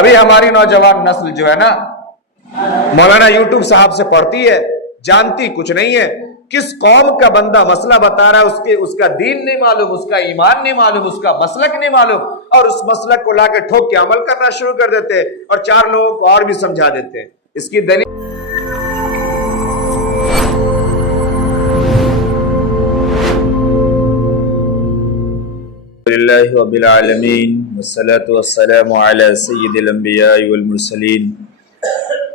ابھی ہماری نوجوان نسل جو ہے نا مولانا یوٹیوب صاحب سے پڑھتی ہے، جانتی کچھ نہیں ہے، کس قوم کا بندہ مسئلہ بتا رہا ہے، اس کا دین نہیں معلوم، اس کا ایمان نہیں معلوم، اس کا مسلک نہیں معلوم، اور اس مسلک کو لا کے ٹھوک کے عمل کرنا شروع کر دیتے اور چار لوگوں کو اور بھی سمجھا دیتے. اس کی دلیل للہ رب العالمین والصلاة والسلام علی سید الانبیاء والمرسلین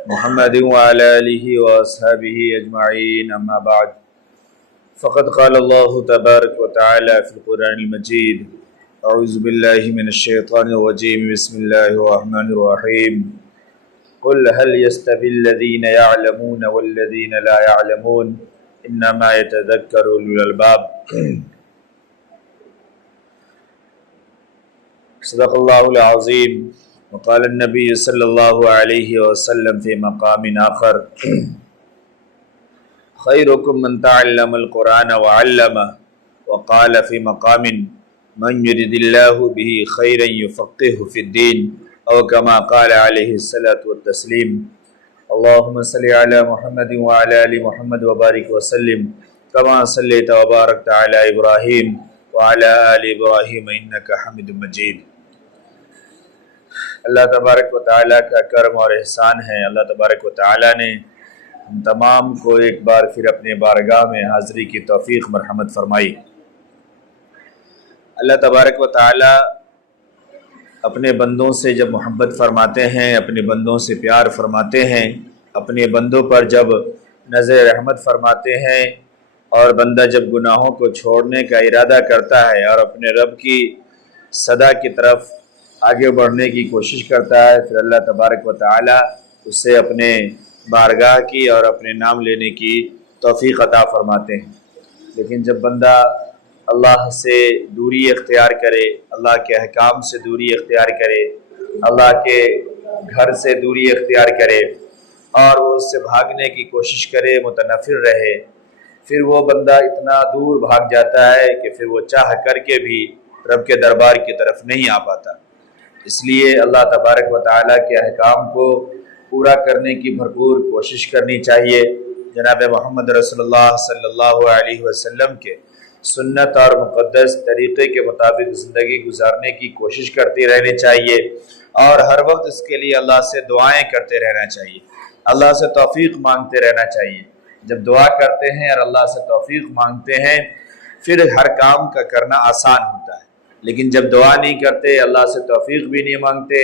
محمد وعلى آلہ واصحابہ اجمعین، اما بعد فقد قال اللہ تبارک وتعالی فی القرآن المجید اعوذ باللہ من الشیطان الرجیم بسم اللہ الرحمن الرحیم قل هل يستوي الذین يعلمون والذین لا يعلمون انما يتذکر اولو الالباب. صدق اللہ العظیم. وقال النبی صلی اللہ علیہ وسلم فی مقام آخر خیرکم من تعلم القرآن وعلمہ، وقال فی مقام من یرد اللہ بہ خیرا یفقہہ فی الدین، او کما قال علیہ الصلاۃ والتسلیم. اللہم صلی علی محمد وعلی آل محمد وبارک وسلم کما صلیت وبارکت علی ابراہیم وعلی آل ابراہیم انک حمید مجید. اللہ تبارک و تعالیٰ کا کرم اور احسان ہے. اللہ تبارک و تعالیٰ نے ہم تمام کو ایک بار پھر اپنے بارگاہ میں حاضری کی توفیق مرحمت فرمائی. اللہ تبارک و تعالیٰ اپنے بندوں سے جب محبت فرماتے ہیں، اپنے بندوں سے پیار فرماتے ہیں، اپنے بندوں پر جب نظر رحمت فرماتے ہیں، اور بندہ جب گناہوں کو چھوڑنے کا ارادہ کرتا ہے اور اپنے رب کی صدا کی طرف آگے بڑھنے کی کوشش کرتا ہے، پھر اللہ تبارک و تعالیٰ اسے اپنے بارگاہ کی اور اپنے نام لینے کی توفیق عطا فرماتے ہیں. لیکن جب بندہ اللہ سے دوری اختیار کرے، اللہ کے احکام سے دوری اختیار کرے، اللہ کے گھر سے دوری اختیار کرے اور وہ اس سے بھاگنے کی کوشش کرے، متنفر رہے، پھر وہ بندہ اتنا دور بھاگ جاتا ہے کہ پھر وہ چاہ کر کے بھی رب کے دربار کی طرف نہیں آ پاتا. اس لیے اللہ تبارک و تعالیٰ کے احکام کو پورا کرنے کی بھرپور کوشش کرنی چاہیے. جناب محمد رسول اللہ صلی اللہ علیہ وسلم کے سنت اور مقدس طریقے کے مطابق زندگی گزارنے کی کوشش کرتی رہنی چاہیے، اور ہر وقت اس کے لیے اللہ سے دعائیں کرتے رہنا چاہیے، اللہ سے توفیق مانگتے رہنا چاہیے. جب دعا کرتے ہیں اور اللہ سے توفیق مانگتے ہیں پھر ہر کام کا کرنا آسان ہوتا ہے. لیکن جب دعا نہیں کرتے، اللہ سے توفیق بھی نہیں مانگتے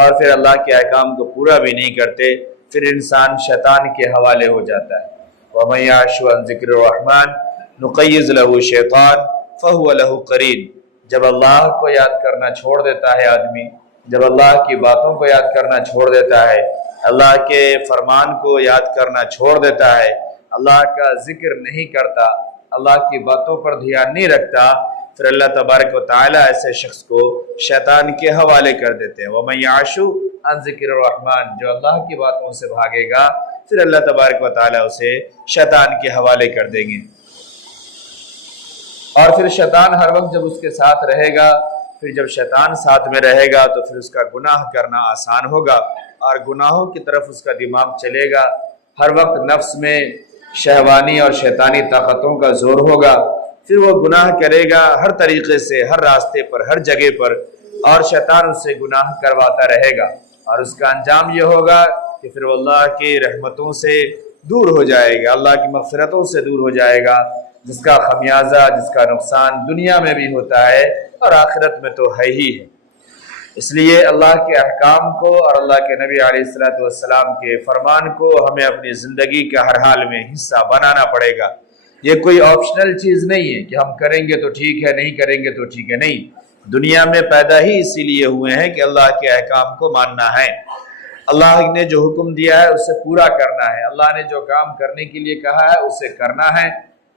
اور پھر اللہ کے احکام کو پورا بھی نہیں کرتے، پھر انسان شیطان کے حوالے ہو جاتا ہے. وَمَن يَعْشُ عَن ذِكْرِ الرَّحْمَنِ نُقَيِّضْ لَهُ شَيْطَانٌ فَهُوَ لَهُ قَرِينٌ. جب اللہ کو یاد کرنا چھوڑ دیتا ہے آدمی، جب اللہ کی باتوں کو یاد کرنا چھوڑ دیتا ہے، اللہ کے فرمان کو یاد کرنا چھوڑ دیتا ہے، اللہ کا ذکر نہیں کرتا، اللہ کی باتوں پر دھیان نہیں رکھتا، پھر اللہ تبارک و تعالیٰ ایسے شخص کو شیطان کے حوالے کر دیتے ہیں. وَمَن يَعْشُ عَن ذِكْرِ الرَّحْمَنِ، جو اللہ کی باتوں سے بھاگے گا پھر اللہ تبارک و تعالیٰ اسے شیطان کے حوالے کر دیں گے. اور پھر شیطان ہر وقت جب اس کے ساتھ رہے گا، پھر جب شیطان ساتھ میں رہے گا تو پھر اس کا گناہ کرنا آسان ہوگا اور گناہوں کی طرف اس کا دماغ چلے گا. ہر وقت نفس میں شہوانی اور شیطانی طاقتوں کا زور ہوگا، پھر وہ گناہ کرے گا ہر طریقے سے، ہر راستے پر، ہر جگہ پر، اور شیطان اس سے گناہ کرواتا رہے گا، اور اس کا انجام یہ ہوگا کہ پھر وہ اللہ کی رحمتوں سے دور ہو جائے گا، اللہ کی مغفرتوں سے دور ہو جائے گا، جس کا خمیازہ، جس کا نقصان دنیا میں بھی ہوتا ہے اور آخرت میں تو ہے ہی ہے. اس لیے اللہ کے احکام کو اور اللہ کے نبی علیہ الصلوۃ والسلام کے فرمان کو ہمیں اپنی زندگی کا ہر حال میں حصہ بنانا پڑے گا. یہ کوئی آپشنل چیز نہیں ہے کہ ہم کریں گے تو ٹھیک ہے، نہیں کریں گے تو ٹھیک ہے. نہیں، دنیا میں پیدا ہی اسی لیے ہوئے ہیں کہ اللہ کے احکام کو ماننا ہے، اللہ نے جو حکم دیا ہے اسے پورا کرنا ہے، اللہ نے جو کام کرنے کے لیے کہا ہے اسے کرنا ہے،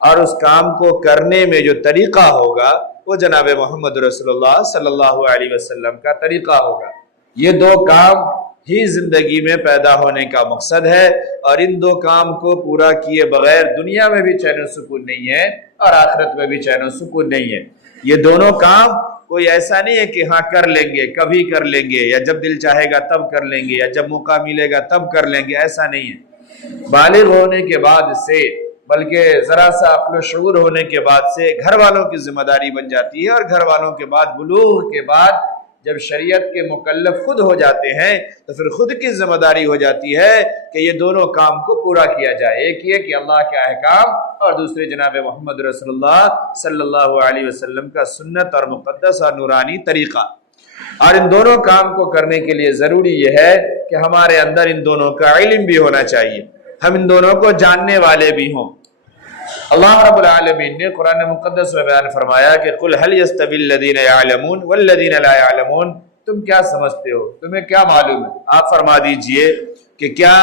اور اس کام کو کرنے میں جو طریقہ ہوگا وہ جناب محمد رسول اللہ صلی اللہ علیہ وسلم کا طریقہ ہوگا. یہ دو کام ہی زندگی میں پیدا ہونے کا مقصد ہے، اور ان دو کام کو پورا کیے بغیر دنیا میں بھی چین و سکون نہیں ہے اور آخرت میں بھی چین و سکون نہیں ہے. یہ دونوں کام کوئی ایسا نہیں ہے کہ ہاں کر لیں گے، کبھی کر لیں گے، یا جب دل چاہے گا تب کر لیں گے، یا جب موقع ملے گا تب کر لیں گے، ایسا نہیں ہے۔ بالغ ہونے کے بعد سے، بلکہ ذرا سا عقل و شعور ہونے کے بعد سے گھر والوں کی ذمہ داری بن جاتی ہے، اور گھر والوں کے بعد بلوغ کے بعد جب شریعت کے مکلف خود ہو جاتے ہیں تو پھر خود کی ذمہ داری ہو جاتی ہے کہ یہ دونوں کام کو پورا کیا جائے۔ ایک یہ کہ اللہ کے احکام، اور دوسرے جناب محمد رسول اللہ صلی اللہ علیہ وسلم کا سنت اور مقدس اور نورانی طریقہ۔ اور ان دونوں کام کو کرنے کے لیے ضروری یہ ہے کہ ہمارے اندر ان دونوں کا علم بھی ہونا چاہیے، ہم ان دونوں کو جاننے والے بھی ہوں۔ اللہ رب العالمین نے قرآن مقدس میں بیان فرمایا کہ قل هل يستوي الذين يعلمون والذين لا يعلمون، تم کیا سمجھتے ہو، تمہیں کیا معلوم ہے؟ آپ فرما دیجئے کہ کیا،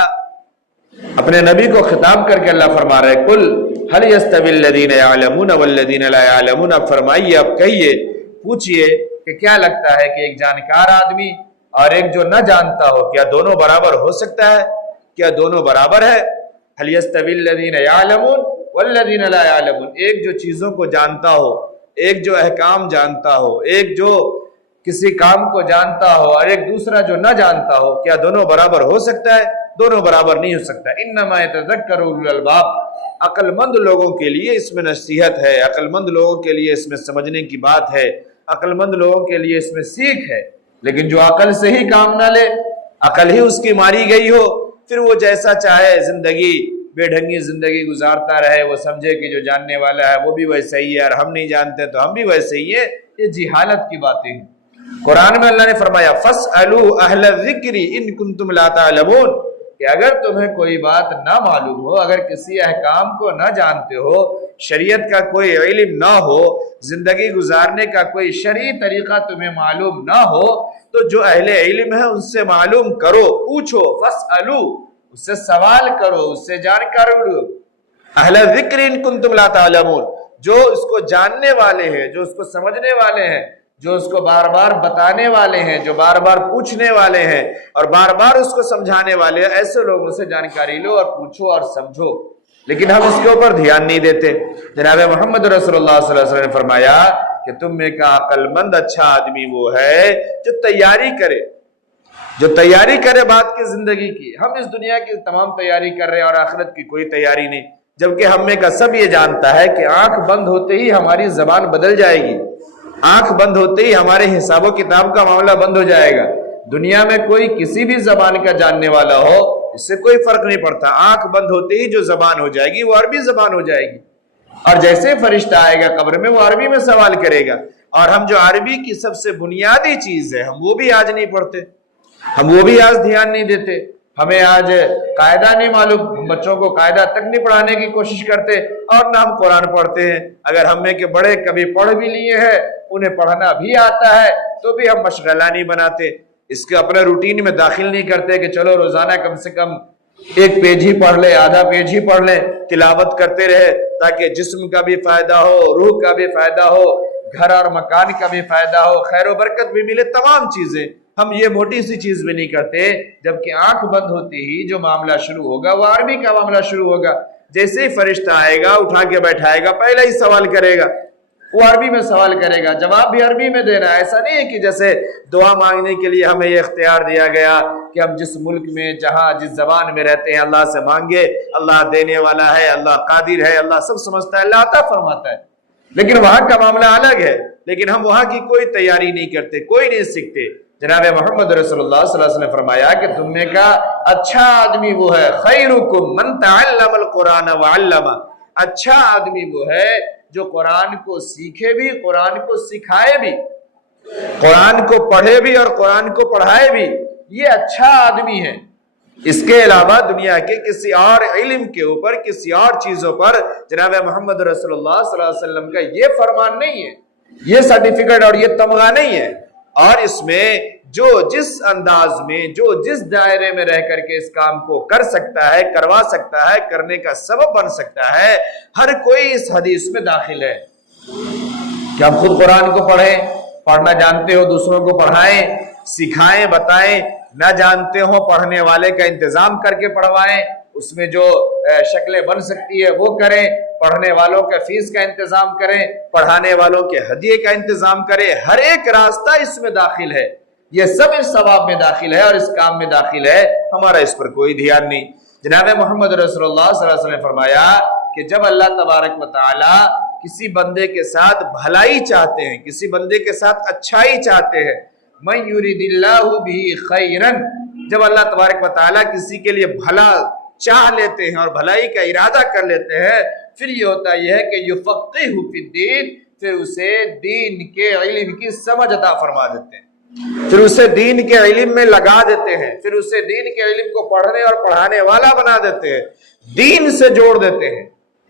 اپنے نبی کو خطاب کر کے اللہ فرما رہے ہیں قل هل يستوي الذين يعلمون والذين لا يعلمون، اب فرمائیے، اب کہیے، پوچھئے کہ کیا لگتا ہے کہ ایک جانکار آدمی اور ایک جو نہ جانتا ہو، کیا دونوں برابر ہو سکتا ہے؟ کیا دونوں برابر ہے؟ هل يستوي الذين يعلمون والذین لا یعلمون، ایک جو چیزوں کو جانتا ہو، ایک جو احکام جانتا ہو، ایک جو کسی کام کو جانتا ہو، اور ایک دوسرا جو نہ جانتا ہو، کیا دونوں برابر ہو سکتا ہے؟ دونوں برابر نہیں ہو سکتا۔ انما یتذکر اولو الالباب، عقل مند لوگوں کے لیے اس میں نصیحت ہے، عقل مند لوگوں کے لیے اس میں سمجھنے کی بات ہے، عقل مند لوگوں کے لیے اس میں سیکھ ہے۔ لیکن جو عقل سے ہی کام نہ لے، عقل ہی اس کی ماری گئی ہو، پھر وہ جیسا چاہے زندگی بے ڈھنگی زندگی گزارتا رہے، وہ سمجھے کہ جو جاننے والا ہے وہ بھی ویسے ہی ہے، اور ہم نہیں جانتے تو ہم بھی ویسے ہی ہیں، یہ جہالت کی باتیں ہیں۔ قرآن میں اللہ نے فرمایا فَاسْأَلُوا أَهْلَ الذِّكْرِ إِن كُنتُمْ لَا تَعْلَمُونَ، کہ اگر تمہیں کوئی بات نہ معلوم ہو، اگر کسی احکام کو نہ جانتے ہو، شریعت کا کوئی علم نہ ہو، زندگی گزارنے کا کوئی شرعی طریقہ تمہیں معلوم نہ ہو، تو جو اہل علم ہے ان سے معلوم کرو، پوچھو، فَاسْأَلُوا، اس سے سوال کرو، اس سے جانکاری لو۔ اہل ذکر ان کنتم لا تعلمون، جو اس کو جاننے والے ہیں، جو اس کو سمجھنے والے ہیں، جو اس کو بار بار بتانے والے ہیں، جو بار بار پوچھنے والے ہیں اور بار بار اس کو سمجھانے والے ہیں، ایسے لوگوں سے جانکاری لو اور پوچھو اور سمجھو۔ لیکن ہم اس کے اوپر دھیان نہیں دیتے۔ جناب محمد رسول اللہ صلی اللہ علیہ وسلم نے فرمایا کہ تم میں کا عقل مند اچھا آدمی وہ ہے جو تیاری کرے، جو تیاری کرے بات کی زندگی کی۔ ہم اس دنیا کی تمام تیاری کر رہے ہیں اور آخرت کی کوئی تیاری نہیں، جبکہ ہم میں کا سب یہ جانتا ہے کہ آنکھ بند ہوتے ہی ہماری زبان بدل جائے گی، آنکھ بند ہوتے ہی ہمارے حساب و کتاب کا معاملہ بند ہو جائے گا۔ دنیا میں کوئی کسی بھی زبان کا جاننے والا ہو، اس سے کوئی فرق نہیں پڑتا، آنکھ بند ہوتے ہی جو زبان ہو جائے گی وہ عربی زبان ہو جائے گی، اور جیسے فرشتہ آئے گا قبر میں وہ عربی میں سوال کرے گا۔ اور ہم جو عربی کی سب سے بنیادی چیز ہے ہم وہ بھی آج نہیں پڑھتے، ہم وہ بھی آج دھیان نہیں دیتے، ہمیں آج قاعدہ نہیں معلوم، ہم بچوں کو قاعدہ تک نہیں پڑھانے کی کوشش کرتے، اور نہ ہم قرآن پڑھتے ہیں۔ اگر ہم میں کہ بڑے کبھی پڑھ بھی لیے ہیں، انہیں پڑھنا بھی آتا ہے، تو بھی ہم مشغلہ نہیں بناتے، اس کے اپنے روٹین میں داخل نہیں کرتے کہ چلو روزانہ کم سے کم ایک پیج ہی پڑھ لیں، آدھا پیج ہی پڑھ لیں، تلاوت کرتے رہے تاکہ جسم کا بھی فائدہ ہو، روح کا بھی فائدہ ہو، گھر اور مکان کا بھی فائدہ ہو، خیر و برکت بھی ملے، تمام چیزیں۔ ہم یہ موٹی سی چیز بھی نہیں کرتے، جبکہ آنکھ بند ہوتے ہی جو معاملہ شروع ہوگا وہ عربی کا معاملہ شروع ہوگا۔ جیسے ہی فرشتہ آئے گا، اٹھا کے بیٹھائے گا، پہلا ہی سوال کرے گا، وہ عربی میں سوال کرے گا، جواب بھی عربی میں دینا۔ ایسا نہیں ہے کہ جیسے دعا مانگنے کے لیے ہمیں یہ اختیار دیا گیا کہ ہم جس ملک میں، جہاں جس زبان میں رہتے ہیں اللہ سے مانگے، اللہ دینے والا ہے، اللہ قادر ہے، اللہ سب سمجھتا ہے، اللہ عطا فرماتا ہے، لیکن وہاں کا معاملہ الگ ہے۔ لیکن ہم وہاں کی کوئی تیاری نہیں کرتے، کوئی نہیں سیکھتے۔ جناب محمد رسول اللہ صلی اللہ علیہ وسلم نے فرمایا کہ تم میں کا اچھا آدمی وہ ہے، خیرکم من تعلم القرآن وعلم، اچھا آدمی وہ ہے جو قرآن کو سیکھے بھی، قرآن کو سکھائے بھی، قرآن کو پڑھے بھی اور قرآن کو پڑھائے بھی، یہ اچھا آدمی ہے۔ اس کے علاوہ دنیا کے کسی اور علم کے اوپر، کسی اور چیزوں پر جناب محمد رسول اللہ صلی اللہ علیہ وسلم کا یہ فرمان نہیں ہے، یہ سرٹیفکیٹ اور یہ تمغہ نہیں ہے۔ اور اس میں جو جس انداز میں، جو جس دائرے میں رہ کر کے اس کام کو کر سکتا ہے، کروا سکتا ہے، کرنے کا سبب بن سکتا ہے، ہر کوئی اس حدیث میں داخل ہے کہ ہم خود قرآن کو پڑھیں، پڑھنا جانتے ہو دوسروں کو پڑھائیں، سکھائیں، بتائیں، نہ جانتے ہو پڑھنے والے کا انتظام کر کے پڑھوائیں، اس میں جو شکلیں بن سکتی ہے وہ کریں، پڑھنے والوں کے فیس کا انتظام کریں، پڑھانے والوں کے ہدیے کا انتظام کریں، ہر ایک راستہ اس میں داخل ہے، یہ سب اس ثواب میں داخل ہے اور اس کام میں داخل ہے، ہمارا اس پر کوئی دھیان نہیں۔ جناب محمد رسول اللہ صلی اللہ علیہ وسلم نے فرمایا کہ جب اللہ تبارک و تعالی کسی بندے کے ساتھ بھلائی چاہتے ہیں، کسی بندے کے ساتھ اچھائی چاہتے ہیں، من یرید اللہ بہ خیرا، جب اللہ تبارک و تعالی کسی کے لیے بھلا چاہ لیتے ہیں اور بھلائی کا ارادہ کر لیتے ہیں، پھر یہ ہوتا یہ ہے کہ یفقہہ فی الدین، پھر اسے دین کے علم کی سمجھ عطا فرما دیتے ہیں، پھر اسے دین کے علم میں لگا دیتے ہیں، پھر اسے دین کے علم کو پڑھنے اور پڑھانے والا بنا دیتے ہیں، دین سے جوڑ دیتے ہیں۔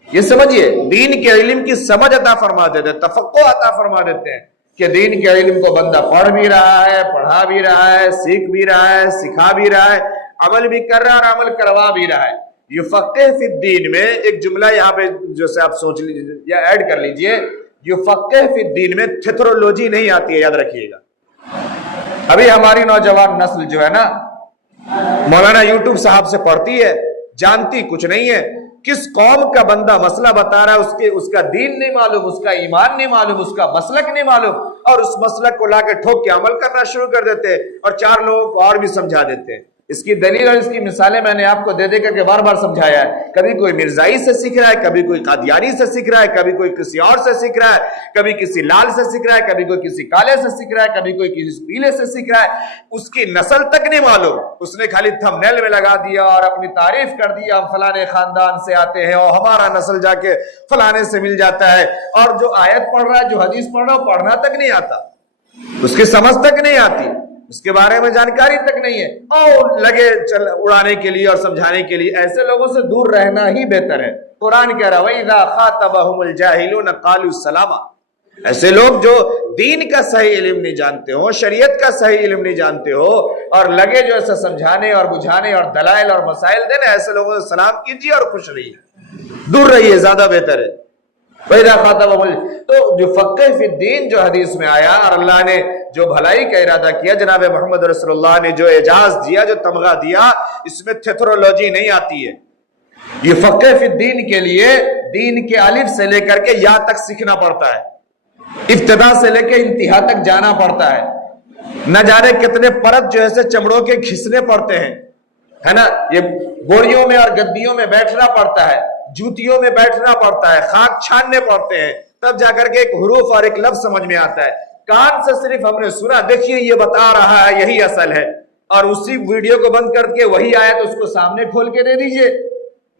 یہ سمجھیے، دین کے علم کی سمجھ عطا فرما دیتے ہیں، تفقہ عطا فرما دیتے ہیں کہ دین کے علم کو بندہ پڑھ بھی رہا ہے، پڑھا بھی رہا ہے، سیکھ بھی رہا ہے، سکھا بھی رہا ہے، عمل بھی کر رہا ہے اور عمل کروا بھی رہا ہے۔ یفقہ فی الدین میں ایک جملہ یہاں پہ جیسے آپ سوچ لیجیے یا ایڈ کر لیجئے، یفقہ فی الدین میں تھیترولوجی نہیں آتی ہے، یاد رکھیے گا۔ ابھی ہماری نوجوان نسل جو ہے نا، مولانا یوٹیوب صاحب سے پڑھتی ہے، جانتی کچھ نہیں ہے، کس قوم کا بندہ مسئلہ بتا رہا ہے، اس کا دین نہیں معلوم، اس کا ایمان نہیں معلوم، اس کا مسلک نہیں معلوم، اور اس مسلک کو لا کے ٹھوک کے عمل کرنا شروع کر دیتے اور چار لوگوں کو اور بھی سمجھا دیتے۔ اس کی دلیل اور اس کی مثالیں میں نے آپ کو دے کر کے بار بار سمجھایا ہے۔ کبھی کوئی مرزائی سے سیکھ رہا ہے، کبھی کوئی قادیانی سے سیکھ رہا ہے، کبھی کوئی کسی اور سے سیکھ رہا ہے، کبھی کسی لال سے سیکھ رہا ہے، کبھی کوئی کسی کالے سے سیکھ رہا ہے، کبھی کوئی کسی پیلے سے سیکھ رہا ہے، اس کی نسل تک نہیں معلوم، اس نے خالی تھمبنیل میں لگا دیا اور اپنی تعریف کر دیا، ہم فلانے خاندان سے آتے ہیں اور ہمارا نسل جا کے فلانے سے مل جاتا ہے، اور جو آیت پڑھ رہا ہے، جو حدیث پڑھ رہا ہے، پڑھنا تک نہیں آتا، اس کی سمجھ تک نہیں آتی، اس کے بارے میں جانکاری تک نہیں ہے، اور لگے اڑانے کے لیے اور سمجھانے کے لیے۔ ایسے لوگوں سے دور رہنا ہی بہتر ہے۔ قرآن کہہ رہا ہے وَإِذَا خَاطَبَهُمُ الْجَاهِلُونَ قَالُوا سَلَامًا، ایسے لوگ جو دین کا صحیح علم نہیں جانتے ہو، شریعت کا صحیح علم نہیں جانتے ہو، اور لگے جو ایسا سمجھانے اور بجھانے اور دلائل اور مسائل دینے، ایسے لوگوں سے سلام کیجیے اور خوش رہیے، دور رہیے، زیادہ بہتر ہے۔ وَإِذَا خَاطَبَهُمُ، تو جو فقہ فی الدین جو حدیث میں آیا، اور اللہ نے جو بھلائی کا ارادہ کیا، جناب محمد رسول اللہ نے جو اعجاز دیا، جو تمغہ دیا، اس میں تھیترولوجی نہیں آتی ہے۔ یہ فقہ فی الدین کے لیے دین کے الف سے لے کر کے یا تک سیکھنا پڑتا ہے، ابتدا سے لے کے انتہا تک جانا پڑتا ہے، نہ جانے کتنے پرت جو ایسے چمڑوں کے گھسنے پڑتے ہیں، ہے نا، یہ بوریوں میں اور گدیوں میں بیٹھنا پڑتا ہے، جوتیوں میں بیٹھنا پڑتا ہے، خاک چھاننے پڑتے ہیں، تب جا کر کے ایک حروف اور ایک لفظ سمجھ میں آتا ہے۔ کان سے صرف ہم نے سنا، دیکھیے یہ بتا رہا ہے، یہی اصل ہے، اور اسی ویڈیو کو بند کر کے وہی آیت اس کو سامنے کھول کے دے دیجئے۔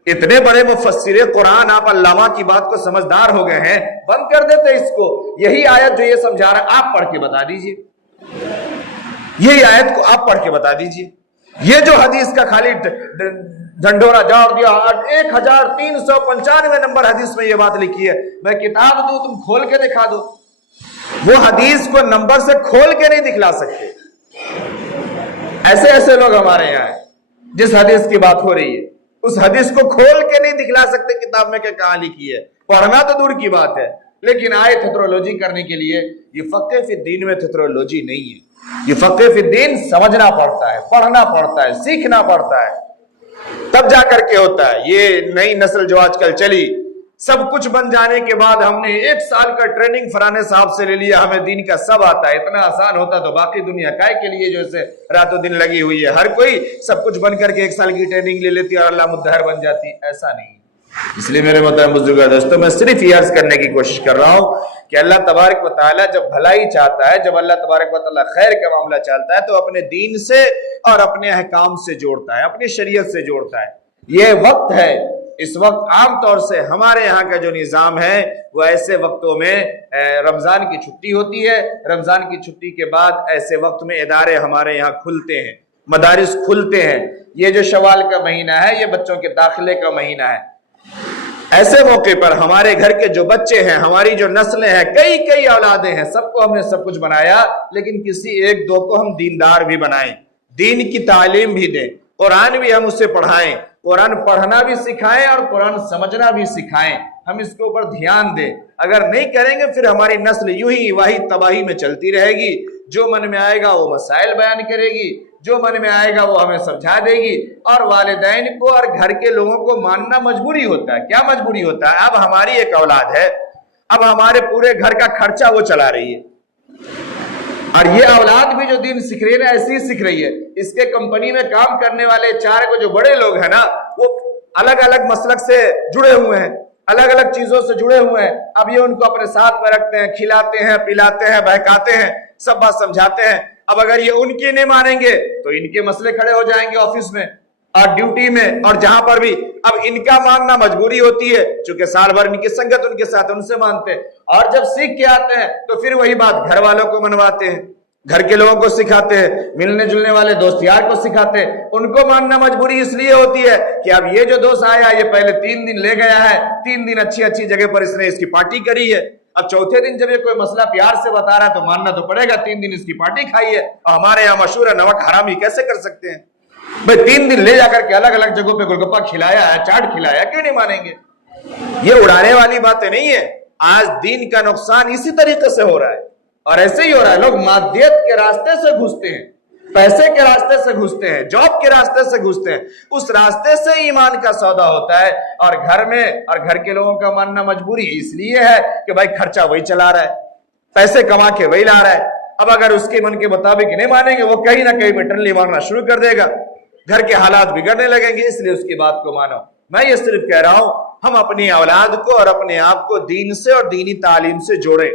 اتنے بڑے مفسر قرآن، آپ علامہ کی بات کو سمجھدار ہو گئے ہیں، بند کر دیتے اس کو، یہی آیت جو یہ سمجھا رہا ہے آپ پڑھ کے بتا دیجئے، یہی آیت کو آپ پڑھ کے بتا دیجئے۔ یہ جو حدیث کا خالی ڈھنڈورا جوڑ دیا، 1395 نمبر حدیث میں یہ بات لکھی ہے، میں کتاب دوں تم کھول کے دکھا دو، وہ حدیث کو نمبر سے کھول کے نہیں دکھلا سکتے۔ ایسے ایسے لوگ ہمارے یہاں ہیں، جس حدیث کی بات ہو رہی ہے اس حدیث کو کھول کے نہیں دکھلا سکتے کتاب میں کہ کہاں لکھی ہے، پڑھنا تو دور کی بات ہے، لیکن آئے تھیترولوجی کرنے کے لیے۔ یہ فقہ فی الدین میں تھیترولوجی نہیں ہے، یہ فقہ فی الدین سمجھنا پڑتا ہے، پڑھنا پڑتا ہے، سیکھنا پڑتا ہے، تب جا کر کے ہوتا ہے۔ یہ نئی نسل جو آج کل چلی، سب کچھ بن جانے کے بعد ہم نے 1 سال کا ٹریننگ فلانے صاحب سے لے لیا، ہمیں دین کا سب آتا ہے، اتنا آسان ہوتا تو باقی دنیا کائے کے لیے جو اسے رات و دن لگی ہوئی ہے، ہر کوئی سب کچھ بن کر کے 1 سال کی ٹریننگ لے لیتی اور اللہ مدہر بن جاتی، ایسا نہیں۔ اس لیے میرے محترم بزرگوں دوستوں، میں صرف یہ عرض کرنے کی کوشش کر رہا ہوں کہ اللہ تبارک و تعالیٰ جب بھلائی چاہتا ہے، جب اللہ تبارک و تعالیٰ خیر کا معاملہ چاہتا ہے، تو اپنے دین سے اور اپنے احکام سے جوڑتا ہے، اپنی شریعت سے جوڑتا ہے۔ یہ وقت ہے، اس وقت عام طور سے ہمارے یہاں کا جو نظام ہے وہ ایسے وقتوں میں رمضان کی چھٹی ہوتی ہے، رمضان کی چھٹی کے بعد ایسے وقت میں ادارے ہمارے یہاں کھلتے ہیں، مدارس کھلتے ہیں۔ یہ جو شوال کا مہینہ ہے، یہ بچوں کے داخلے کا مہینہ ہے۔ ایسے موقع پر ہمارے گھر کے جو بچے ہیں، ہماری جو نسلیں ہیں، کئی اولادیں ہیں، سب کو ہم نے سب کچھ بنایا، لیکن کسی 1-2 کو ہم دیندار بھی بنائیں، دین کی تعلیم بھی دیں، قرآن بھی ہم اسے پڑھائیں، قرآن پڑھنا بھی سکھائیں اور قرآن سمجھنا بھی سکھائیں، ہم اس کے اوپر دھیان دیں۔ اگر نہیں کریں گے پھر ہماری نسل یوں ہی واہی تباہی میں چلتی رہے گی، جو من میں آئے گا وہ مسائل بیان کرے گی، جو من میں آئے گا وہ ہمیں سمجھا دے گی. اور والدین کو اور گھر کے لوگوں کو ماننا مجبوری ہوتا ہے. کیا مجبوری ہوتا ہے؟ اب ہماری ایک اولاد ہے, اب ہمارے پورے گھر کا خرچہ وہ چلا رہی ہے, اور یہ اولاد بھی جو دین سیکھ رہی ہے نا ایسی ہی سیکھ رہی ہے. اس کے کمپنی میں کام کرنے والے 4 کو جو بڑے لوگ ہیں نا وہ الگ الگ مسلک سے جڑے ہوئے ہیں, الگ الگ چیزوں سے جڑے ہوئے ہیں. اب یہ ان کو اپنے ساتھ میں رکھتے ہیں, کھلاتے ہیں, پلاتے ہیں, بہکاتے ہیں, سب بات سمجھاتے ہیں. اب اگر یہ ان کی نہیں مانیں گے تو ان کے مسئلے کھڑے ہو جائیں گے آفس میں اور ڈیوٹی میں اور جہاں پر بھی. اب ان کا ماننا مجبوری ہوتی ہے, چونکہ سال بھر ان کی سنگت ان کے ساتھ, ان سے مانتے ہیں. اور جب سیکھ کے آتے ہیں تو پھر وہی بات گھر والوں کو منواتے ہیں, گھر کے لوگوں کو سکھاتے ہیں, ملنے جلنے والے دوست یار کو سکھاتے ہیں. ان کو ماننا مجبوری اس لیے ہوتی ہے کہ اب یہ جو دوست آیا یہ پہلے 3 دن لے گیا ہے, 3 دن اچھی اچھی جگہ پر اس نے اس کی پارٹی کری ہے. اب چوتھے دن جب یہ کوئی مسئلہ پیار سے بتا رہا ہے تو ماننا تو پڑے گا, 3 دن اس کی پارٹی کھائی ہے. اور ہمارے یہاں مشہور ہے نمک حرامی کیسے کر سکتے ہیں بھائی, 3 دن لے جا کر کے الگ الگ جگہوں پہ گلگپا کھلایا ہے, چاٹ کھلایا, کیوں نہیں مانیں گے؟ یہ اڑانے والی باتیں نہیں ہے. آج دین کا نقصان اسی طریقے سے ہو رہا ہے, اور ایسے ہی ہو رہا ہے. لوگ مادیت کے راستے سے گھستے ہیں, پیسے کے راستے سے گھستے ہیں, جاب کے راستے سے گھستے ہیں, اس راستے سے ایمان کا سودا ہوتا ہے. اور گھر میں اور گھر کے لوگوں کا ماننا مجبوری اس لیے ہے کہ بھائی خرچہ وہی چلا رہا ہے, پیسے کما کے وہی لا رہا ہے. اب اگر اس کے من کے مطابق نہیں مانیں گے وہ کہیں نہ کہیں پہ ٹنلی مارنا شروع کر دے گا, گھر کے حالات بگڑنے لگیں گے. اس لیے اس کی بات کو مانو. میں یہ صرف کہہ رہا ہوں ہم اپنی اولاد کو اور اپنے آپ کو دین سے اور دینی تعلیم سے جوڑیں.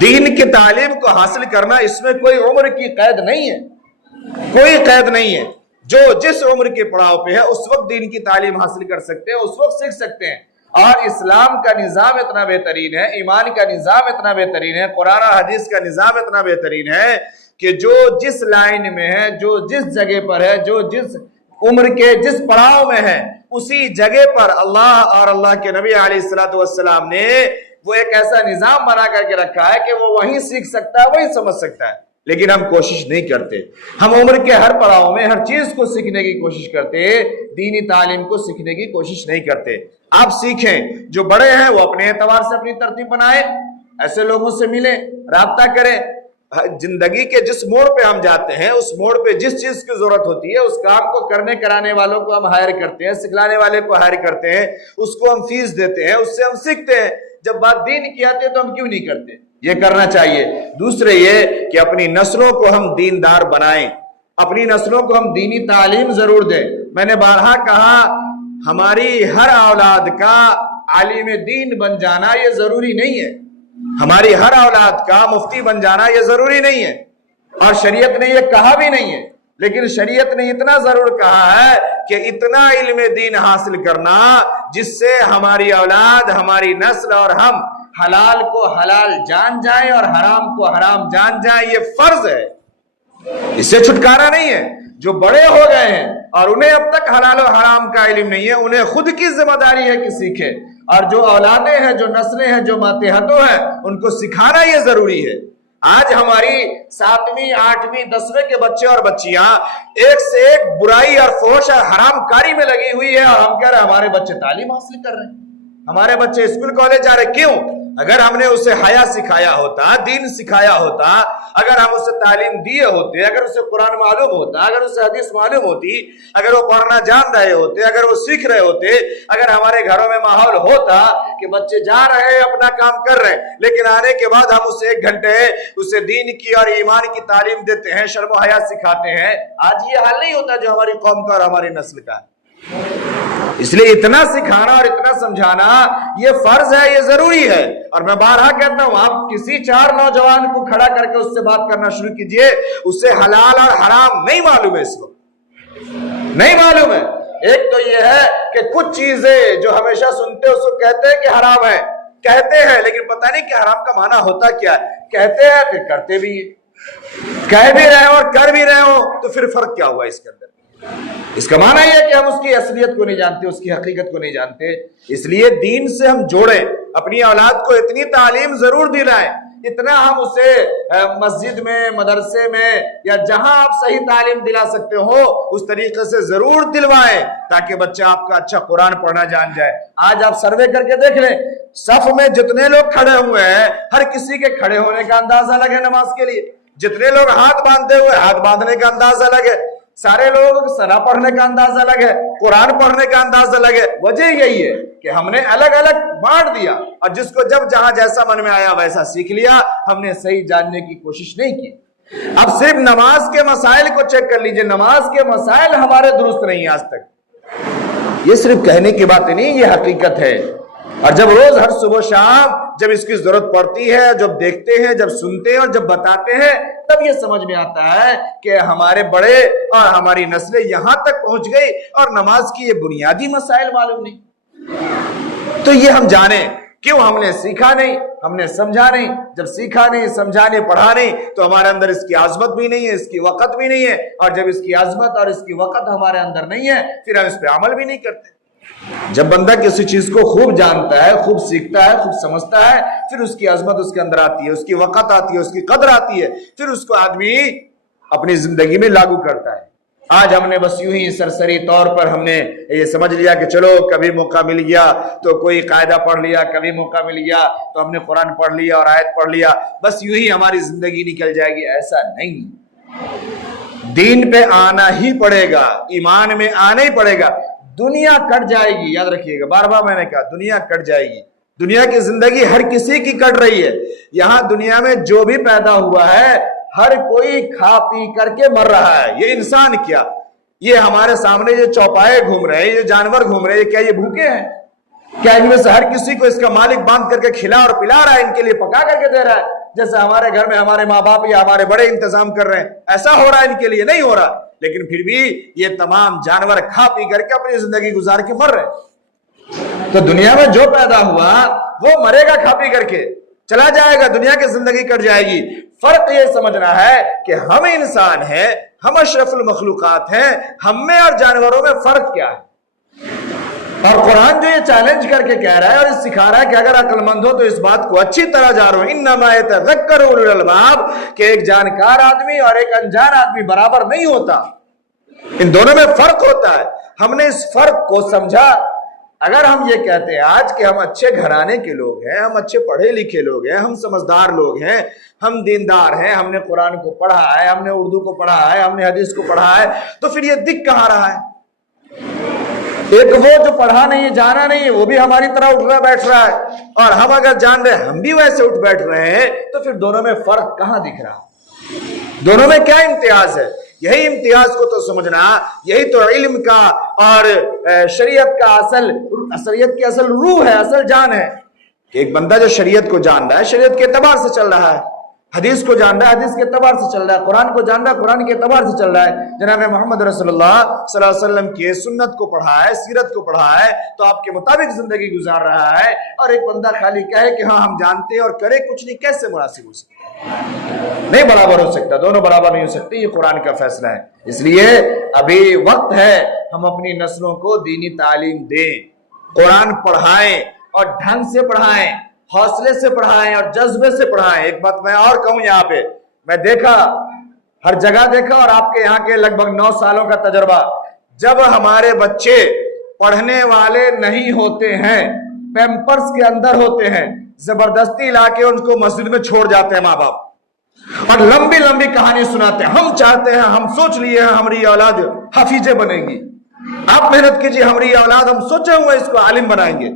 دین کی تعلیم کو حاصل کرنا اس میں کوئی عمر کی قید نہیں ہے, کوئی قید نہیں ہے. جو جس عمر کے پڑاؤ پہ ہے اس وقت دین کی تعلیم حاصل کر سکتے ہیں, اس وقت سیکھ سکتے ہیں. اور اسلام کا نظام اتنا بہترین ہے, ایمان کا نظام اتنا بہترین ہے, قرآن اور حدیث کا نظام اتنا بہترین ہے کہ جو جس لائن میں ہے, جو جس جگہ پر ہے, جو جس عمر کے جس پڑاؤ میں ہے, اسی جگہ پر اللہ اور اللہ کے نبی علیہ الصلوۃ والسلام نے وہ ایک ایسا نظام بنا کر کے رکھا ہے کہ وہ وہیں سیکھ سکتا ہے, وہیں سمجھ سکتا ہے. لیکن ہم کوشش نہیں کرتے. ہم عمر کے ہر پڑاؤ میں ہر چیز کو سیکھنے کی کوشش کرتے, دینی تعلیم کو سیکھنے کی کوشش نہیں کرتے. آپ سیکھیں, جو بڑے ہیں وہ اپنے اعتبار سے اپنی ترتیب بنائیں, ایسے لوگوں سے ملیں, رابطہ کریں. زندگی کے جس موڑ پہ ہم جاتے ہیں اس موڑ پہ جس چیز کی ضرورت ہوتی ہے اس کام کو کرنے کرانے والوں کو ہم ہائر کرتے ہیں, سکھلانے والے کو ہائر کرتے ہیں, اس کو ہم فیس دیتے ہیں, اس سے ہم سیکھتے ہیں. جب بات دین کی آتی ہے تو ہم کیوں نہیں کرتے؟ یہ کرنا چاہیے. دوسرے یہ کہ اپنی نسلوں کو ہم دیندار بنائیں, اپنی نسلوں کو ہم دینی تعلیم ضرور دیں. میں نے بارہا کہا ہماری ہر اولاد کا عالم دین بن جانا یہ ضروری نہیں ہے, ہماری ہر اولاد کا مفتی بن جانا یہ ضروری نہیں ہے, اور شریعت نے یہ کہا بھی نہیں ہے. لیکن شریعت نے اتنا ضرور کہا ہے کہ اتنا علم دین حاصل کرنا جس سے ہماری اولاد, ہماری نسل اور ہم حلال کو حلال جان جائیں اور حرام کو حرام جان جائیں, یہ فرض ہے, اس سے چھٹکارا نہیں ہے. جو بڑے ہو گئے ہیں اور انہیں اب تک حلال و حرام کا علم نہیں ہے, انہیں خود کی ذمہ داری ہے کہ سیکھیں. اور جو اولادیں ہیں, جو نسلیں ہیں, جو ماتحتوں ہیں, ان کو سکھانا یہ ضروری ہے. آج ہماری 7ویں 8ویں 10ویں کے بچے اور بچیاں ایک سے ایک برائی اور فحش اور حرام کاری میں لگی ہوئی ہے, اور ہم کہہ رہے ہیں ہمارے بچے تعلیم حاصل کر رہے ہیں, ہمارے بچے اسکول کالج جا رہے. کیوں؟ اگر ہم نے اسے حیا سکھایا ہوتا, دین سکھایا ہوتا, اگر ہم اسے تعلیم دیے ہوتے, اگر اسے قرآن معلوم ہوتا, اگر اسے حدیث معلوم ہوتی, اگر وہ پڑھنا جان رہے ہوتے, اگر وہ سیکھ رہے ہوتے, اگر ہمارے گھروں میں ماحول ہوتا کہ بچے جا رہے ہیں اپنا کام کر رہے ہیں, لیکن آنے کے بعد ہم اسے 1 گھنٹے اسے دین کی اور ایمان کی تعلیم دیتے ہیں, شرم و حیا سکھاتے ہیں, آج یہ حال نہیں ہوتا جو ہماری قوم کا اور ہماری نسل کا ہے. اس لیے اتنا سکھانا اور اتنا سمجھانا یہ فرض ہے, یہ ضروری ہے. اور میں بارہا کہتا ہوں, آپ کسی 4 نوجوان کو کھڑا کر کے اس سے بات کرنا شروع کیجئے, اسے حلال اور حرام نہیں معلوم ہے, اس وقت نہیں معلوم ہے. ایک تو یہ ہے کہ کچھ چیزیں جو ہمیشہ سنتے اس کو کہتے ہیں کہ حرام ہے, کہتے ہیں لیکن پتہ نہیں کہ حرام کا معنی ہوتا کیا ہے. کہتے ہیں پھر کرتے بھی ہیں, کہہ بھی رہے ہو اور کر بھی رہے ہو, تو پھر فرق کیا ہوا اس کے اندر؟ اس کا معنی یہ ہے کہ ہم اس کی اصلیت کو نہیں جانتے, اس کی حقیقت کو نہیں جانتے. اس لیے دین سے ہم جوڑیں, اپنی اولاد کو اتنی تعلیم ضرور دلائیں, اتنا ہم اسے مسجد میں, مدرسے میں, یا جہاں آپ صحیح تعلیم دلا سکتے ہو اس طریقے سے ضرور دلوائیں, تاکہ بچہ آپ کا اچھا قرآن پڑھنا جان جائے. آج آپ سروے کر کے دیکھ لیں, صف میں جتنے لوگ کھڑے ہوئے ہیں, ہر کسی کے کھڑے ہونے کا اندازہ الگ ہے نماز کے لیے. جتنے لوگ ہاتھ باندھتے ہوئے ہاتھ باندھنے کا انداز الگ ہے، سارے لوگ سنا پڑھنے کا انداز الگ ہے، قرآن پڑھنے کا انداز الگ ہے۔ وجہ یہی ہے کہ ہم نے الگ الگ بانٹ دیا، اور جس کو جب جہاں جیسا من میں آیا ویسا سیکھ لیا، ہم نے صحیح جاننے کی کوشش نہیں کی۔ اب صرف نماز کے مسائل کو چیک کر لیجئے، نماز کے مسائل ہمارے درست نہیں ہیں آج تک۔ یہ صرف کہنے کی بات نہیں، یہ حقیقت ہے۔ اور جب روز ہر صبح شام جب اس کی ضرورت پڑتی ہے، جب دیکھتے ہیں، جب سنتے ہیں اور جب بتاتے ہیں، تب یہ سمجھ میں آتا ہے کہ ہمارے بڑے اور ہماری نسلیں یہاں تک پہنچ گئی اور نماز کی یہ بنیادی مسائل معلوم نہیں۔ تو یہ ہم جانیں کیوں ہم نے سیکھا نہیں، ہم نے سمجھا نہیں۔ جب سیکھا نہیں، سمجھا نہیں، پڑھا نہیں، تو ہمارے اندر اس کی عظمت بھی نہیں ہے، اس کی وقت بھی نہیں ہے، اور جب اس کی عظمت اور اس کی وقت ہمارے اندر نہیں ہے، پھر ہم اس پہ عمل بھی نہیں کرتے۔ جب بندہ کسی چیز کو خوب جانتا ہے، خوب سیکھتا ہے، خوب سمجھتا ہے، پھر اس کی عظمت اس کے اندر آتی ہے، اس کی وقت آتی ہے، اس کی قدر آتی ہے، پھر اس کو آدمی اپنی زندگی میں لاگو کرتا ہے۔ آج ہم نے بس یوں ہی سرسری طور پر ہم نے یہ سمجھ لیا کہ چلو کبھی موقع مل گیا تو کوئی قاعدہ پڑھ لیا، کبھی موقع مل گیا تو ہم نے قرآن پڑھ لیا اور آیت پڑھ لیا، بس یوں ہی ہماری زندگی نکل جائے گی۔ ایسا نہیں، دین پہ آنا ہی پڑے گا، ایمان میں آنا ہی پڑے گا۔ دنیا کٹ جائے گی، یاد رکھیے گا، بار بار میں نے کہا دنیا کٹ جائے گی۔ دنیا کی زندگی ہر کسی کی کٹ رہی ہے۔ یہاں دنیا میں جو بھی پیدا ہوا ہے، ہر کوئی کھا پی کر کے مر رہا ہے۔ یہ انسان کیا، یہ ہمارے سامنے یہ چوپائے گھوم رہے ہیں، یہ جانور گھوم رہے ہیں، کیا یہ بھوکے ہیں؟ کیا ان میں سے ہر کسی کو اس کا مالک باندھ کر کے کھلا اور پلا رہا ہے، ان کے لیے پکا کر کے دے رہا ہے؟ جیسے ہمارے گھر میں ہمارے ماں باپ یا ہمارے بڑے انتظام کر رہے ہیں، ایسا ہو رہا ہے؟ ان کے لیے نہیں ہو رہا، لیکن پھر بھی یہ تمام جانور کھا پی کر کے اپنی زندگی گزار کے مر رہے۔ تو دنیا میں جو پیدا ہوا وہ مرے گا، کھا پی کر کے چلا جائے گا، دنیا کی زندگی کٹ جائے گی۔ فرق یہ سمجھنا ہے کہ ہم انسان ہیں، ہم اشرف المخلوقات ہیں، ہم میں اور جانوروں میں فرق کیا ہے؟ اور قرآن جو یہ چیلنج کر کے کہہ رہا ہے اور سکھا رہا ہے کہ اگر عقل مند ہو تو اس بات کو اچھی طرح جانو، انما یتذکر اولو الالباب، کہ ایک جانکار آدمی اور ایک انجان آدمی برابر نہیں ہوتا، ان دونوں میں فرق ہوتا ہے۔ ہم نے اس فرق کو سمجھا۔ اگر ہم یہ کہتے ہیں آج کہ ہم اچھے گھرانے کے لوگ ہیں، ہم اچھے پڑھے لکھے لوگ ہیں، ہم سمجھدار لوگ ہیں، ہم دیندار ہیں، ہم نے قرآن کو پڑھا ہے، ہم نے اردو کو پڑھا ہے، ہم نے حدیث کو پڑھا ہے، تو پھر یہ دکھ کہاں رہا ہے؟ ایک وہ جو پڑھا نہیں ہے، جانا نہیں ہے، وہ بھی ہماری طرح اٹھ رہا بیٹھ رہا ہے، اور ہم اگر جان رہے ہیں ہم بھی ویسے اٹھ بیٹھ رہے ہیں، تو پھر دونوں میں فرق کہاں دکھ رہا؟ دونوں میں کیا امتیاز ہے؟ یہی امتیاز کو تو سمجھنا، یہی تو علم کا اور شریعت کا شریعت کی اصل روح ہے، اصل جان ہے، کہ ایک بندہ جو شریعت کو جان رہا ہے، شریعت کے اعتبار سے چل رہا ہے، حدیث کو جان رہا ہے، حدیث کے اعتبار سے چل رہا ہے، قرآن کو جان رہا ہے، قرآن کے اعتبار سے چل رہا ہے، جناب محمد رسول اللہ صلی اللہ علیہ وسلم کی سنت کو پڑھا ہے، سیرت کو پڑھا ہے، تو آپ کے مطابق زندگی گزار رہا ہے۔ اور ایک بندہ خالی کہے کہ ہاں ہم جانتے ہیں اور کرے کچھ نہیں، کیسے مناسب ہو سکتا؟ نہیں برابر ہو سکتا، دونوں برابر نہیں ہو سکتے، یہ قرآن کا فیصلہ ہے۔ اس لیے ابھی وقت ہے ہم اپنی نسلوں کو دینی تعلیم دیں، قرآن پڑھائیں اور ڈھنگ سے پڑھائیں، حوصلے سے پڑھائیں اور جذبے سے پڑھائیں۔ ایک بات میں اور کہوں، یہاں پہ میں دیکھا، ہر جگہ دیکھا، اور آپ کے یہاں کے لگ بھگ 9 سالوں کا تجربہ، جب ہمارے بچے پڑھنے والے نہیں ہوتے ہیں، پیمپرز کے اندر ہوتے ہیں، زبردستی لا کے ان کو مسجد میں چھوڑ جاتے ہیں ماں باپ، اور لمبی لمبی کہانی سناتے ہیں، ہم چاہتے ہیں، ہم سوچ لیے ہیں ہماری اولاد حفیظ بنے گی، آپ محنت کیجیے، ہماری اولاد، ہم سوچے ہوئے اس کو عالم بنائیں گے۔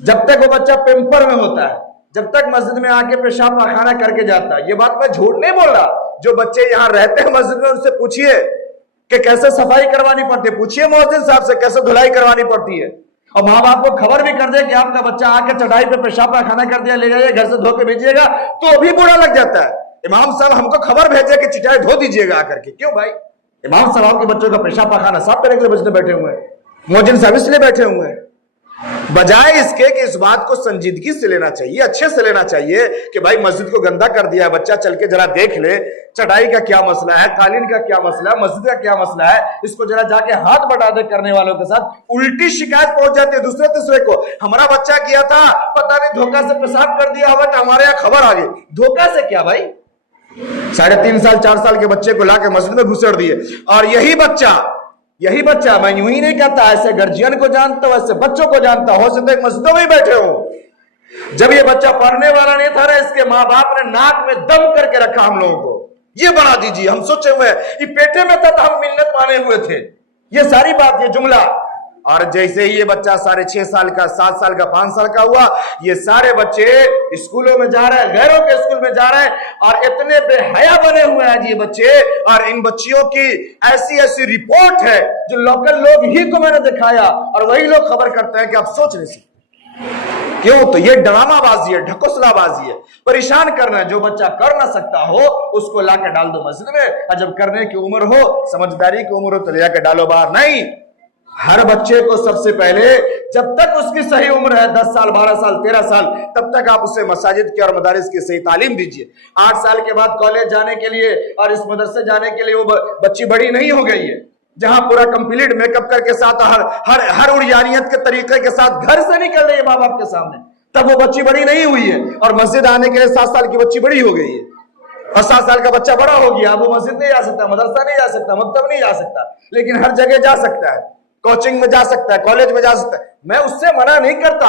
جب تک وہ بچہ پیمپر میں ہوتا ہے، جب تک مسجد میں آ کے پیشاب پاخانہ کر کے جاتا ہے، یہ بات میں جھوٹ نہیں بول رہا، جو بچے یہاں رہتے ہیں مسجد میں ان سے پوچھئے کہ کیسے صفائی کروانی پڑتی ہے، پوچھئے مؤذن صاحب سے کیسے دھلائی کروانی پڑتی ہے، اور ماں باپ کو خبر بھی کر دے کہ آپ کا بچہ آ کے چٹائی پہ پیشاب پاخانہ کر دیا، لے جائیے گھر سے دھو کے بھیجیے گا، تو بھی برا لگ جاتا ہے۔ امام صاحب ہم کو خبر بھیجے کہ چٹائی دھو دیجیے گا آ کر کے، کیوں بھائی؟ امام صاحب آپ کے بچوں کا پیشاب پاخانہ صاف کرنے کے لیے مسجد میں بیٹھے ہوئے ہیں، مؤذن صاحب اس لیے بیٹھے ہوئے ہیں، بجائے اس کے کہ اس بات کو سنجیدگی سے لینا چاہیے، اچھے سے لینا چاہیے کہ بھائی مسجد کو گندا کر دیا ہے بچہ، چل کے ذرا دیکھ لے چٹائی کا کیا مسئلہ ہے، قالین کا کیا مسئلہ ہے، مسجد کا کیا مسئلہ ہے، اس کو ذرا جا کے ہاتھ بٹا دے کرنے والوں کے ساتھ۔ الٹی شکایت پہنچ جاتی ہے دوسرے تیسرے کو، ہمارا بچہ کیا تھا، پتہ نہیں دھوکہ سے پیشاب کر دیا ہوا، تو ہمارے یہاں خبر آ گئی۔ دھوکہ سے کیا بھائی؟ 3.5 سال 4 سال کے بچے کو لا کے مسجد میں گھسڑ دیے، اور یہی بچہ میں یوں ہی نہیں کہتا، ایسے گرجین کو جانتا ہوں، ایسے بچوں کو جانتا ہوں، ہو سکتا ہے مسجدوں میں ہی بیٹھے ہوں۔ جب یہ بچہ پڑھنے والا نہیں تھا نا، اس کے ماں باپ نے ناک میں دم کر کے رکھا ہم لوگوں کو، یہ بنا دیجیے. ہم سوچے ہوئے یہ پیٹے میں تھا تو ہم منت مانے ہوئے تھے. یہ ساری بات، یہ جملہ. اور جیسے ہی یہ بچہ 6.5 سال کا، 7 سال کا، 5 سال کا ہوا، یہ سارے بچے اسکولوں میں جا رہے ہیں، غیروں کے اسکول میں جا رہے ہیں، اور اتنے بے حیا بنے ہوئے ہیں یہ بچے. اور ان بچیوں کی ایسی رپورٹ ہے جو لوکل لوگ ہی کو میں نے دکھایا، اور وہی لوگ خبر کرتے ہیں کہ آپ سوچ نہیں سکتے. کیوں؟ تو یہ ڈرامہ بازی ہے، ڈھکوسلا بازی ہے، پریشان کرنا ہے. جو بچہ کر نہ سکتا ہو اس کو لا کے ڈال دو مسجد میں، اور جب کرنے کی عمر ہو، سمجھداری کی عمر ہو تو لے کے ڈالو باہر. نہیں، ہر بچے کو سب سے پہلے جب تک اس کی صحیح عمر ہے 10 سال 12 سال 13 سال تب تک آپ اسے مساجد کی اور مدارس کی صحیح تعلیم دیجیے. 8 سال کے بعد کالج جانے کے لیے اور اس مدرسے جانے کے لیے وہ بچی بڑی نہیں ہو گئی ہے، جہاں پورا کمپلیٹ میک اپ کر کے ساتھ ہر اڑیانیت کے طریقے کے ساتھ گھر سے نکل رہی ہے ماں باپ کے سامنے، تب وہ بچی بڑی نہیں ہوئی ہے. اور مسجد آنے کے لیے 7 سال کی بچی بڑی ہو گئی ہے، اور 7 سال کا بچہ بڑا ہو گیا. اب وہ مسجد نہیں جا سکتا، مدرسہ نہیں جا سکتا، مکتب نہیں جا سکتا، لیکن ہر جگہ جا سکتا ہے، کوچنگ میں جا سکتا ہے، کالج میں جا سکتا ہے. میں اس سے منع نہیں کرتا،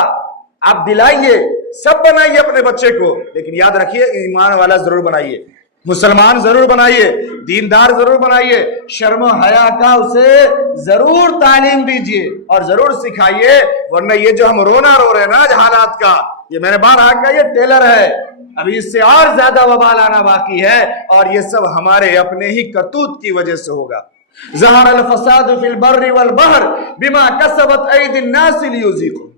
آپ دلائیے، سب بنائیے اپنے بچے کو، لیکن یاد رکھیے ایمان والا ضرور بنائیے، مسلمان ضرور بنائیے، دیندار ضرور بنائیے، شرم و حیا کا اسے ضرور تعلیم دیجیے اور ضرور سکھائیے. ورنہ یہ جو ہم رو رہے ہیں نا آج حالات کا، یہ میں نے بار کہا یہ ٹیلر ہے، ابھی اس سے اور زیادہ وبال آنا باقی ہے، اور یہ سب ہمارے اپنے ہی کرتوت کی وجہ سے ہوگا. ظہر الفساد فی البر والبحر بما کسبت ایدی الناس لیذیقہم.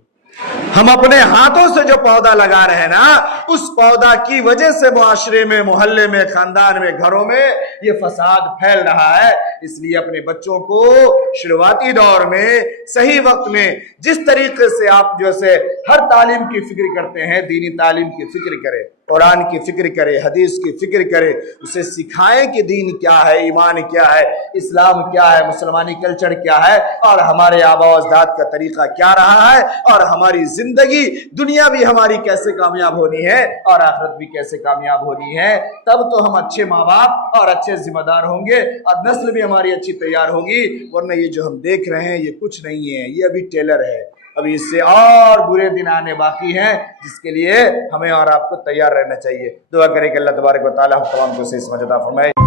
ہم اپنے ہاتھوں سے جو پودا لگا رہے ہیں نا، اس پودا کی وجہ سے معاشرے میں، محلے میں، خاندان میں، گھروں میں یہ فساد پھیل رہا ہے. اس لیے اپنے بچوں کو شروعاتی دور میں صحیح وقت میں جس طریقے سے آپ جیسے ہر تعلیم کی فکر کرتے ہیں، دینی تعلیم کی فکر کریں، قرآن کی فکر کرے، حدیث کی فکر کرے، اسے سکھائیں کہ دین کیا ہے، ایمان کیا ہے، اسلام کیا ہے، مسلمانی کلچر کیا ہے، اور ہمارے آباء و اجداد کا طریقہ کیا رہا ہے، اور ہماری زندگی دنیا بھی ہماری کیسے کامیاب ہونی ہے اور آخرت بھی کیسے کامیاب ہونی ہے. تب تو ہم اچھے ماں باپ اور اچھے ذمہ دار ہوں گے، اور نسل بھی ہماری اچھی تیار ہوگی. ورنہ یہ جو ہم دیکھ رہے ہیں یہ کچھ نہیں ہے، یہ ابھی ٹیلر ہے. ابھی اس سے اور برے دن آنے باقی ہیں، جس کے لیے ہمیں اور آپ کو تیار رہنا چاہیے. دعا کریں کہ اللہ تبارک و تعالی ہم تمام کو صحیح سمجھ عطا فرمائے.